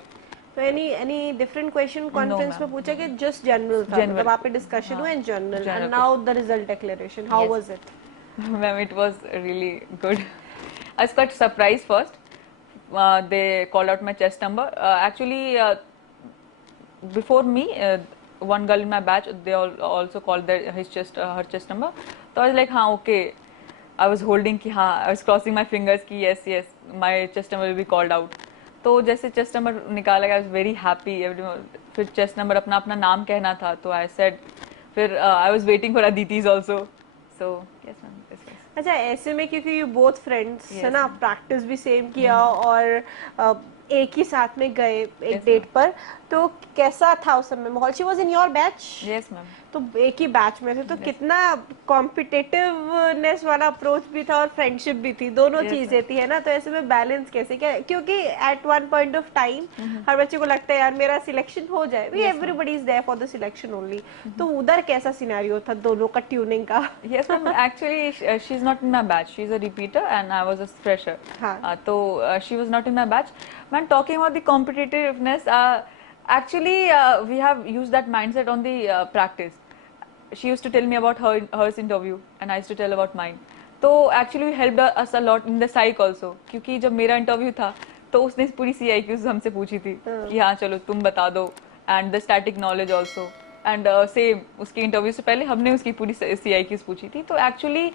तो एनी डिफरेंट क्वेश्चन कॉन्फ्रेंस में पूछा कि जस्ट जनरल था, मतलब आप पे डिस्कशन हुआ and general, and now the result declaration, how was it? Ma'am it was really good. I was quite surprised first. They called out my chest number. Actually, before me, one girl in my batch, they also called his chest, her chest number. So I was like, हाँ, okay. I was holding कि हाँ, I was crossing my fingers कि yes, my chest number will be called out. तो जैसे chest number निकाला गया, I was very happy. फिर chest number अपना अपना नाम कहना था, तो I said, फिर I was waiting for Aditi's also. So yes ma'am, this was. अच्छा, ऐसे में क्योंकि यू बोथ फ्रेंड्स है Yes, ना, ma'am. प्रैक्टिस भी सेम किया और एक ही साथ में गए एक डेट पर, तो कैसा था उस समय माहौल? She was in your batch? Yes ma'am. तो एक ही बैच में थे, तो कितना कॉम्पिटिटिवनेस वाला अप्रोच भी था और फ्रेंडशिप भी थी, दोनों Yes, चीजें थी, है ना? तो ऐसे में बैलेंस कैसे क्या? क्योंकि at one point of time हर बच्चे को लगता है यार मेरा सिलेक्शन हो जाए, we everybody is there for the selection only. तो उधर कैसा सिनेरियो था दोनों का ट्यूनिंग का? Yes ma'am, actually she's not in my batch, she's a repeater and I was a fresher. हाँ. So she was not in my batch. Man, talking about the competitiveness, actually we have used that mindset on the practice. She used to tell me about hers interview and I used to tell about mine. तो actually helped us a lot in the psych also, क्योंकि जब मेरा interview था तो उसने पूरी CIQs हमसे पूछी थी कि हाँ चलो तुम बता दो, and the static knowledge also, and same उसके इंटरव्यू से पहले हमने उसकी पूरी CIQs पूछी थी. तो actually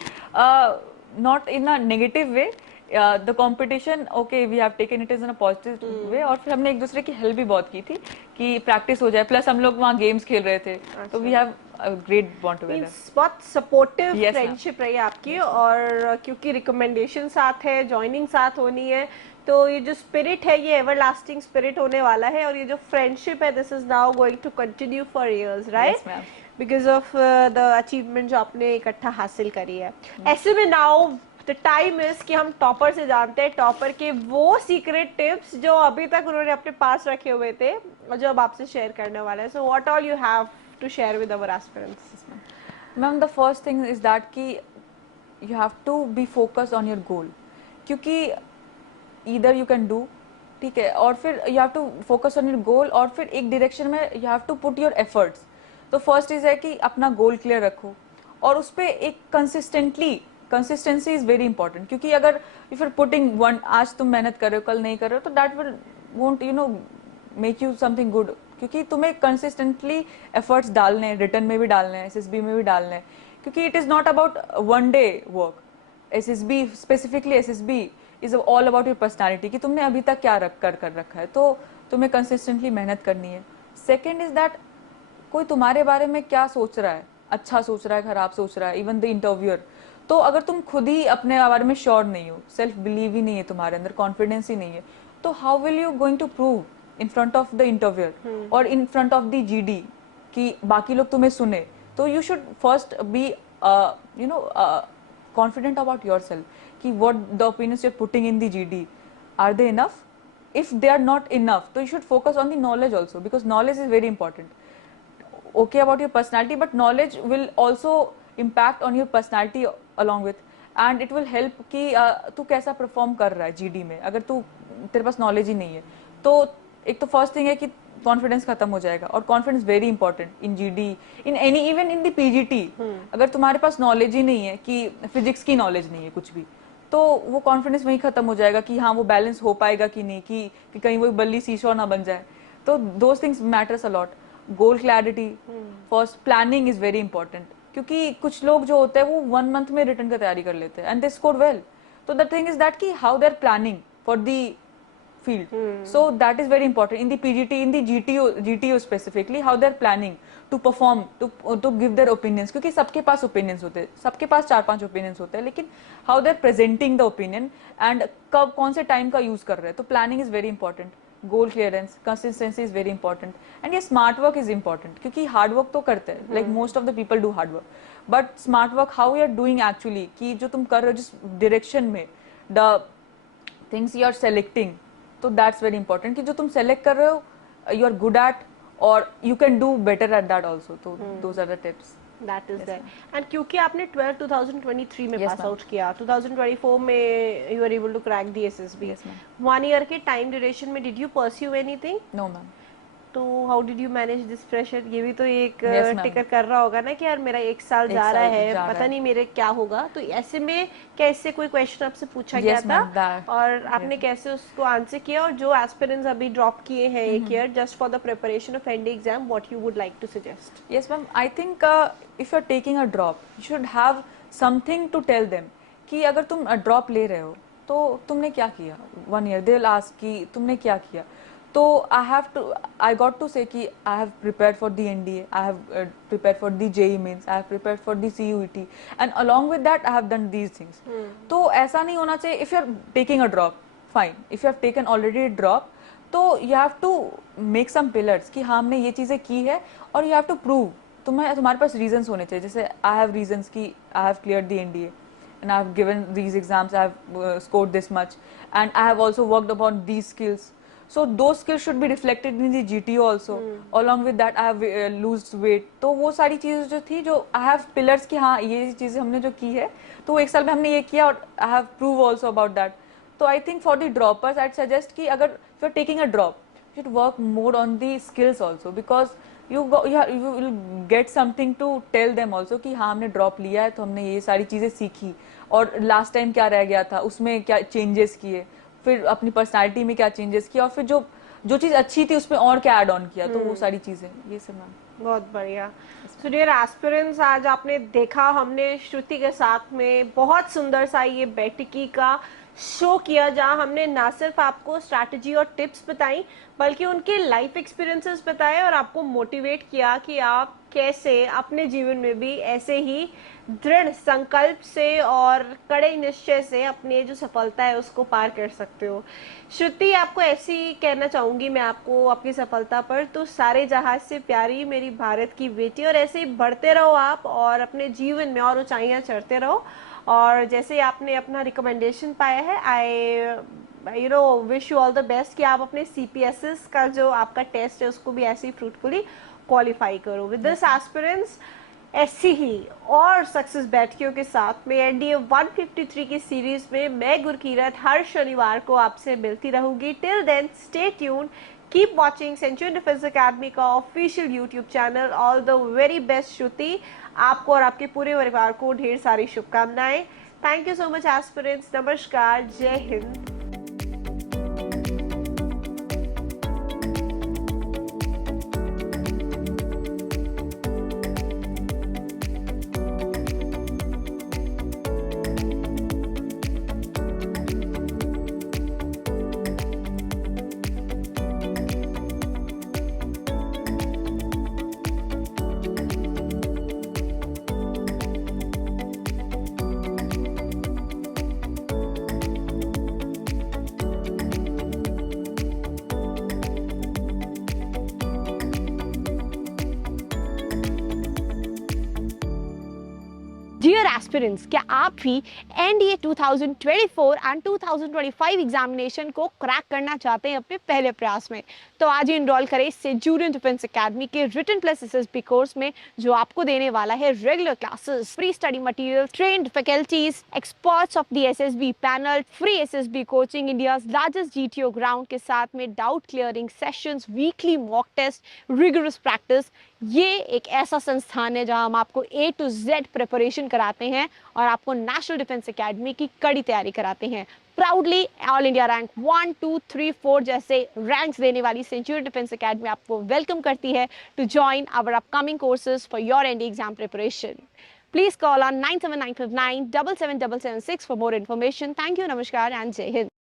not in a negative way, the competition okay we have taken it is in a positive way, और फिर हमने एक दूसरे की हेल्प भी बहुत की थी कि प्रैक्टिस हो जाए, प्लस हम लोग वहाँ गेम्स खेल रहे थे, तो we have great bond together. बहुत सपोर्टिव Yes, फ्रेंडशिप रही आपकी, और क्योंकि रिकमेंडेशन साथ है, ज्वाइनिंग साथ होनी है, तो ये जो स्पिरिट है ये एवरलास्टिंग स्पिरिट होने वाला है, और ये जो फ्रेंडशिप है this is now going to continue for years, right? Because of the achievement जो आपने इकट्ठा हासिल करी है. ऐसे में नाउ द टाइम इज कि हम टॉपर से जानते हैं टॉपर के वो सीक्रेट टिप्स जो अभी तक उन्होंने अपने पास रखे हुए थे और जो अब आपसे शेयर करने वाले हैं. So what all you have to share with our aspirants? Ma'am, the first thing is that कि you have to be focused on your goal, क्योंकि either you can do, ठीक है, और फिर you have to focus on your goal, और फिर एक direction में you have to put your efforts. तो first is है कि अपना goal clear रखो और उस पर एक consistency is very important, क्योंकि अगर if you're putting one, आज तुम मेहनत कर रहे हो कल नहीं कर रहे हो, तो that will won't make you something good, क्योंकि तुम्हें कंसिस्टेंटली एफर्ट्स डालने हैं, रिटर्न में भी डालने हैं, SSB में भी डालने हैं, क्योंकि it is not about one day work. SSB specifically SSB is all about your personality, कि तुमने अभी तक क्या कर रखा है, तो तुम्हें कंसिस्टेंटली मेहनत करनी है. सेकेंड इज दैट कोई तुम्हारे बारे में क्या सोच रहा है, अच्छा सोच रहा है, खराब सोच रहा है, इवन द इंटरव्यूअर. तो अगर तुम खुद ही अपने बारे में श्योर नहीं हो, सेल्फ बिलीव ही नहीं है तुम्हारे अंदर, कॉन्फिडेंस ही नहीं है, तो how will you going to prove in front of the interviewer और in front of the GD कि बाकी लोग तुम्हें सुने. तो you should first be confident about your self कि what the opinions you are putting in the GD, are they enough? If they are not enough, तो you should focus on the knowledge also, because knowledge is very important. Okay about your personality, but knowledge will also impact on your personality along with, and it will help कि तू कैसा perform कर रहा है GD में. अगर तू तेरे पास नॉलेज ही नहीं है, तो एक तो फर्स्ट थिंग है कि कॉन्फिडेंस खत्म हो जाएगा, और confidence very important in GD, in any, even in the PGT. अगर तुम्हारे पास नॉलेज ही नहीं है, कि फिजिक्स की नॉलेज नहीं है कुछ भी, तो वो कॉन्फिडेंस वहीं खत्म हो जाएगा कि हाँ वो बैलेंस हो पाएगा कि नहीं, कि कहीं वो बल्ली सीशो ना बन जाए. तो those things matters a lot. Goal clarity first, planning is very important, क्योंकि कुछ लोग जो होते हैं वो 1 month में रिटर्न की तैयारी कर लेते हैं and they score well. So the thing is that कि how they are planning for the field. So that is very important in the PGT, in the GTO specifically, how they are planning to perform, to give their opinions, क्योंकि सबके पास opinions होते हैं, सबके पास 4-5 opinions होते हैं, लेकिन how they are presenting the opinion and कब कौन से time का use कर रहे हैं. तो planning is very important, goal clearance, consistency is very important, and ये smart work is important, क्योंकि hard work तो करते हैं, like most of the people do hard work, but smart work how you are doing actually, कि जो तुम कर रहे हो जिस direction में, the things you are selecting, तो दैट्स वेरी इंपॉर्टेंट कि जो तुम सेलेक्ट कर रहे हो यू आर गुड एट, और you can do better at that also. तो those are the tips. That is there. And क्योंकि आपने 2023 में पास आउट किया, 2024 में you are able to crack the SSB. 1 year के टाइम ड्यूरेशन में did you pursue anything? No ma'am. तो how did you manage this pressure? ये भी तो एक Yes, ma'am. टिकर कर रहा होगा ना कि यार मेरा एक साल एक जा रहा साल है, जा रहा पता है। नहीं मेरे क्या होगा। तो ऐसे में कैसे कोई क्वेश्चन आपसे पूछा गया Yes, था ma'am, that. और आपने Yes. कैसे उसको आंसर किया? और जो एस्पिरेंट्स अभी ड्रॉप किए हैं एक year just for the preparation of ND exam, what you would like to suggest? Yes, ma'am. I think if you're taking a drop, you should have something to tell them कि अगर तुम drop ले रहे हो तो तुमने क्या किया 1 year. They will ask कि तुमने क्या किया. तो I got to say कि I have prepared for the NDA, I have prepared for the JEE mains, I have prepared for the CUET, and along with that I have done these things. तो ऐसा नहीं होना चाहिए. If you're taking a drop, fine. If you have taken already a drop, तो you have to make some pillars कि हाँ हमने ये चीज़ें की है और you have to prove. तुम्हारे पास reasons होने चाहिए. जैसे I have reasons कि I have cleared the NDA and I have given these exams, I have scored this much, and I have also worked upon these skills. So those skills should be reflected in the GTO also. Along with that I have lose weight. तो वो सारी चीज़ें जो थी जो I have pillars कि हाँ ये चीज़ें हमने जो की है तो एक साल में हमने ये किया और I have prove also about that. तो I think for the droppers I'd suggest कि अगर if you're taking a drop, you should work more on the skills also because you will get something to tell them also कि हाँ हमने drop लिया है तो हमने ये सारी चीज़ें सीखी और लास्ट टाइम क्या रह गया था उसमें क्या चेंजेस किए, फिर अपनी पर्सनालिटी में क्या चेंजेस किया और फिर जो चीज़ अच्छी थी उसमें और क्या ऐड ऑन किया. तो वो सारी चीज़ें ये सब मैम. बहुत बढ़िया. सो डियर एस्पिरेंट्स, आज आपने देखा हमने श्रुति के साथ में बहुत सुंदर सा ये बैठकी का शो किया जहां हमने ना सिर्फ आपको स्ट्रैटेजी और टिप्स बताई बल्कि उनके लाइफ एक्सपीरियंसेस बताए और आपको मोटिवेट किया कि आप कैसे अपने जीवन में भी ऐसे ही दृढ़ संकल्प से और कड़े निश्चय से अपनी जो सफलता है उसको पार कर सकते हो. श्रुति, आपको ऐसे ही कहना चाहूंगी मैं आपको अपनी सफलता पर, तो सारे जहाज से प्यारी मेरी भारत की बेटी, और ऐसे ही बढ़ते रहो आप और अपने जीवन में और ऊंचाइयां चढ़ते रहो. और जैसे आपने अपना रिकमेंडेशन पाया है, I wish you all the best कि आप अपने CPSS का जो आपका टेस्ट है उसको भी ऐसे ही फ्रूटफुली क्वालिफाई करो. विद दिस एस्पिरेंट्स, ऐसी ही और सक्सेस बैठकियों के साथ में NDA 153 की सीरीज में मैं गुरकीरत हर शनिवार को आपसे मिलती रहूंगी. Till then stay tuned, keep watching Centurion defence academy का official YouTube channel. All the very best Shruti, आपको और आपके पूरे परिवार को ढेर सारी शुभकामनाएं. Thank you so much aspirants. नमस्कार, जय हिंद. डियर एस्पिरेंट्स, क्या आप भी NDA 2024 एंड 2025 एग्जामिनेशन को क्रैक करना चाहते हैं अपने पहले प्रयास में? तो आज ही इनरोल करें सेंचुरियन डिफेंस अकेडमी के रिटन प्लस SSB कोर्स में, जो आपको देने वाला है regular classes, free study material, trained faculties, experts of the SSB panel, free SSB coaching, India's largest GTO ground के साथ में doubt clearing sessions, weekly mock test, rigorous practice. ये एक ऐसा संस्थान है जहां हम आपको A to Z प्रिपरेशन कराते हैं और आपको नेशनल डिफेंस एकेडमी की कड़ी तैयारी कराते हैं. प्राउडली ऑल इंडिया रैंक 1, 2, 3, 4 जैसे रैंक्स देने वाली सेंचुरियन डिफेंस एकेडमी आपको वेलकम करती है to join our upcoming courses for your NDA exam preparation. Please call on 97959 77776 for more information. Thank you, Namaskar and Jai Hind.